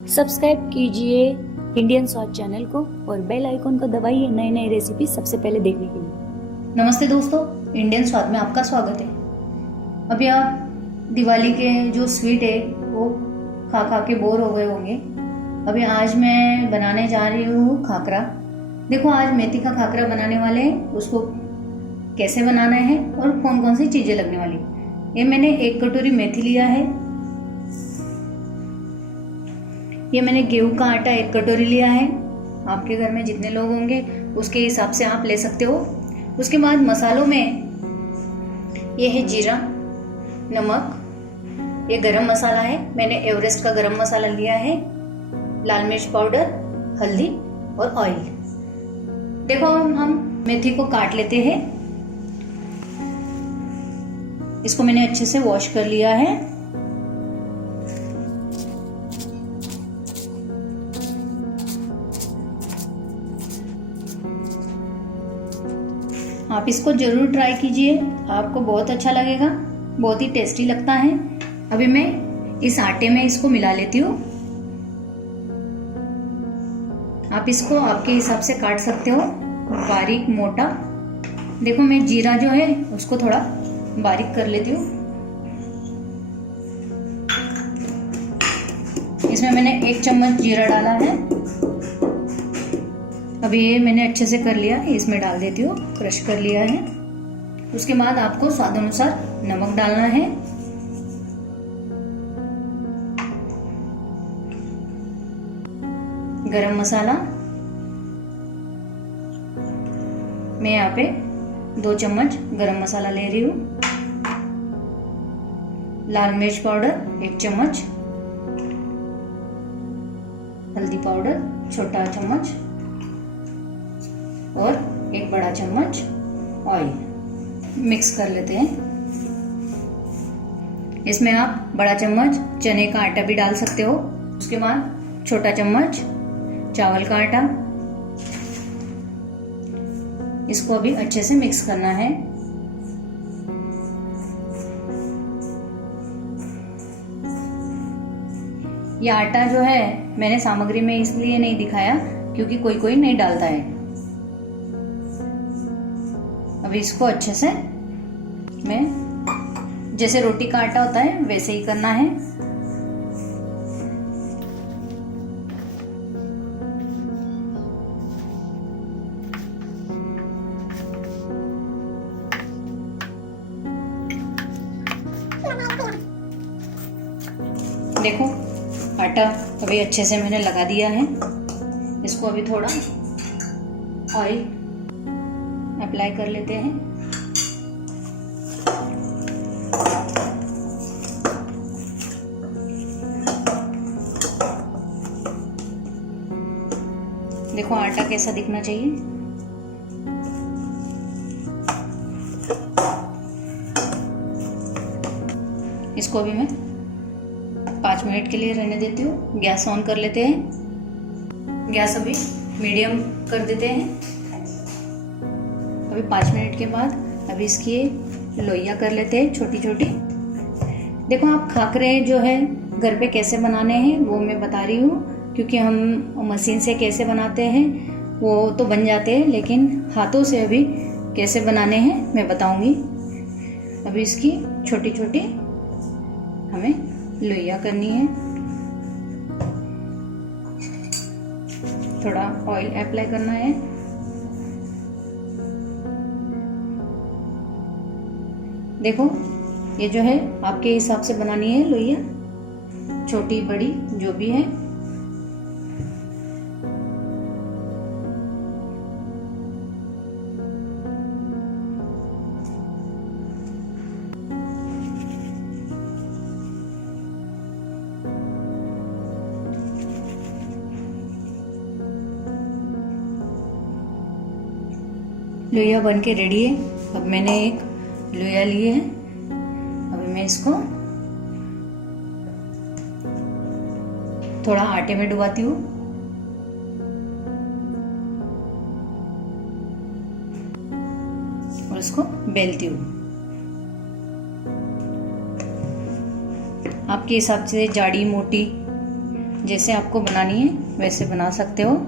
Subscribe कीजिए Indian स्वाद channel को और बेल आइकन को दबाइए नए नए रेसिपी सबसे पहले देखने के लिए। नमस्ते दोस्तों, इंडियन स्वाद में आपका स्वागत है। अभी आप दिवाली के जो स्वीट है वो खा खा के बोर हो गए होंगे। अभी आज मैं बनाने जा रही हूँ खाकरा। देखो, आज मेथी का खाकरा बनाने वाले हैं। उसको कैसे बनाना है और कौन कौन सी चीज़ें लगने वाली। ये मैंने 1 कटोरी मेथी लिया है। ये मैंने गेहूं का आटा 1 कटोरी लिया है। आपके घर में जितने लोग होंगे उसके हिसाब से आप ले सकते हो। उसके बाद मसालों में ये है जीरा, नमक, ये गरम मसाला है। मैंने एवरेस्ट का गरम मसाला लिया है, लाल मिर्च पाउडर, हल्दी और ऑयल। देखो, हम मेथी को काट लेते हैं। इसको मैंने अच्छे से वॉश कर लिया है। आप इसको जरूर ट्राई कीजिए, आपको बहुत अच्छा लगेगा, बहुत ही टेस्टी लगता है। अभी मैं इस आटे में इसको मिला लेती हूँ। आप इसको आपके हिसाब से काट सकते हो, बारीक मोटा। देखो, मैं जीरा जो है उसको थोड़ा बारीक कर लेती हूँ। इसमें मैंने 1 चम्मच जीरा डाला है। अभी ये मैंने अच्छे से कर लिया, इसमें डाल देती हूँ, क्रश कर लिया है। उसके बाद आपको स्वाद अनुसार नमक डालना है। गरम मसाला मैं यहाँ पे 2 चम्मच गरम मसाला ले रही हूँ। लाल मिर्च पाउडर 1 चम्मच, हल्दी पाउडर छोटा चम्मच और 1 बड़ा चम्मच ऑयल। मिक्स कर लेते हैं। इसमें आप बड़ा चम्मच चने का आटा भी डाल सकते हो। उसके बाद छोटा चम्मच चावल का आटा। इसको अभी अच्छे से मिक्स करना है। यह आटा जो है मैंने सामग्री में इसलिए नहीं दिखाया क्योंकि कोई कोई नहीं डालता है। अभी इसको अच्छे से मैं जैसे रोटी का आटा होता है वैसे ही करना है। देखो, आटा अभी अच्छे से मैंने लगा दिया है। इसको अभी थोड़ा ऑयल अप्लाई कर लेते हैं। देखो, आटा कैसा दिखना चाहिए। इसको अभी मैं 5 मिनट के लिए रहने देती हूँ। गैस ऑन कर लेते हैं। गैस अभी मीडियम कर देते हैं। अभी 5 मिनट के बाद अभी इसकी लोइयाँ कर लेते हैं छोटी छोटी। देखो, आप खाकरे जो है घर पे कैसे बनाने हैं वो मैं बता रही हूँ, क्योंकि हम मशीन से कैसे बनाते हैं वो तो बन जाते हैं, लेकिन हाथों से अभी कैसे बनाने हैं मैं बताऊंगी। अभी इसकी छोटी छोटी हमें लोइयाँ करनी है। थोड़ा ऑयल अप्लाई करना है। देखो, ये जो है आपके हिसाब से बनानी है लोइयाँ, छोटी बड़ी जो भी है। लोइया बन के रेडी है। अब मैंने एक लोइया लिए है। अभी मैं इसको थोड़ा आटे में डुबाती हूँ और इसको बेलती हूँ। आपके हिसाब से जाड़ी मोटी जैसे आपको बनानी है वैसे बना सकते हो।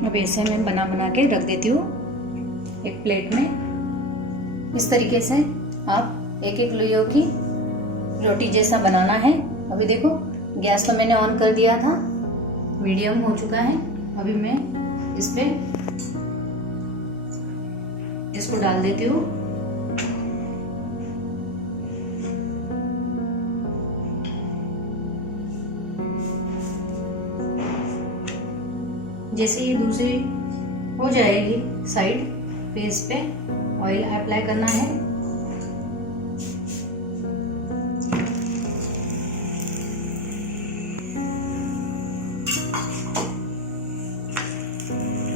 अब ऐसे मैं बना के रख देती हूँ एक प्लेट में। इस तरीके से आप एक एक लोइयों की रोटी जैसा बनाना है। अभी देखो गैस तो मैंने ऑन कर दिया था, मीडियम हो चुका है। अभी मैं इस पे इसको डाल देती हूँ। जैसे ये दूसरी हो जाएगी साइड, फिर इस पे ऑयल अप्लाई करना है।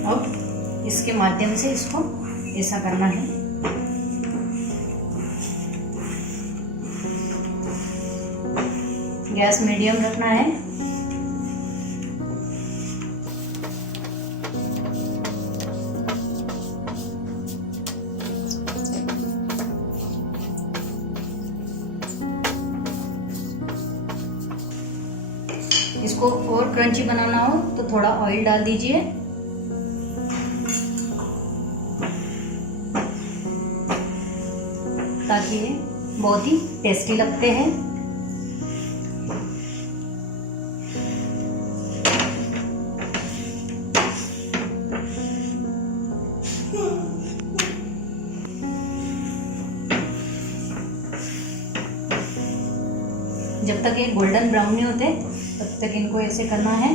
अब इसके माध्यम से इसको ऐसा करना है। गैस मीडियम रखना है। इसको और क्रंची बनाना हो तो थोड़ा ऑयल डाल दीजिए। ताकि ये बहुत ही टेस्टी लगते हैं। जब तक ये गोल्डन ब्राउन नहीं होते तब तक इनको ऐसे करना है।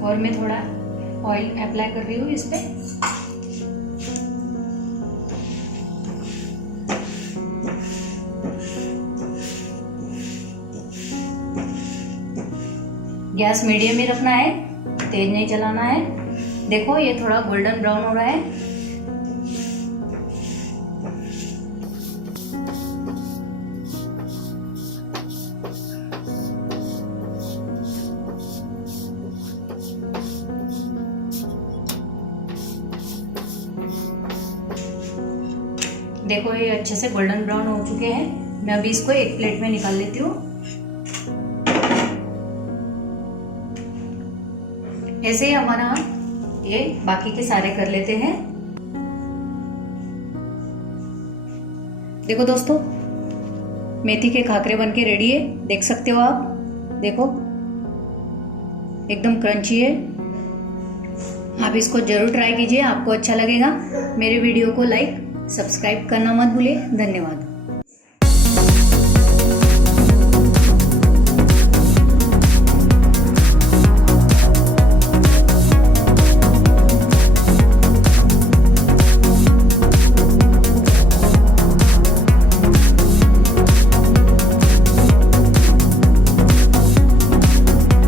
और मैं थोड़ा ऑयल अप्लाई कर रही हूँ इस पे। गैस मीडियम में रखना है, तेज नहीं चलाना है। देखो ये थोड़ा गोल्डन ब्राउन हो रहा है। देखो ये अच्छे से गोल्डन ब्राउन हो चुके हैं। मैं अभी इसको एक प्लेट में निकाल लेती हूँ। ऐसे ही हमारा ये बाकी के सारे कर लेते हैं। देखो दोस्तों, मेथी के खाकरे बनके रेडी है, देख सकते हो आप। देखो एकदम क्रंची है। आप इसको जरूर ट्राई कीजिए, आपको अच्छा लगेगा। मेरे वीडियो को लाइक सब्सक्राइब करना मत भूलिए। धन्यवाद।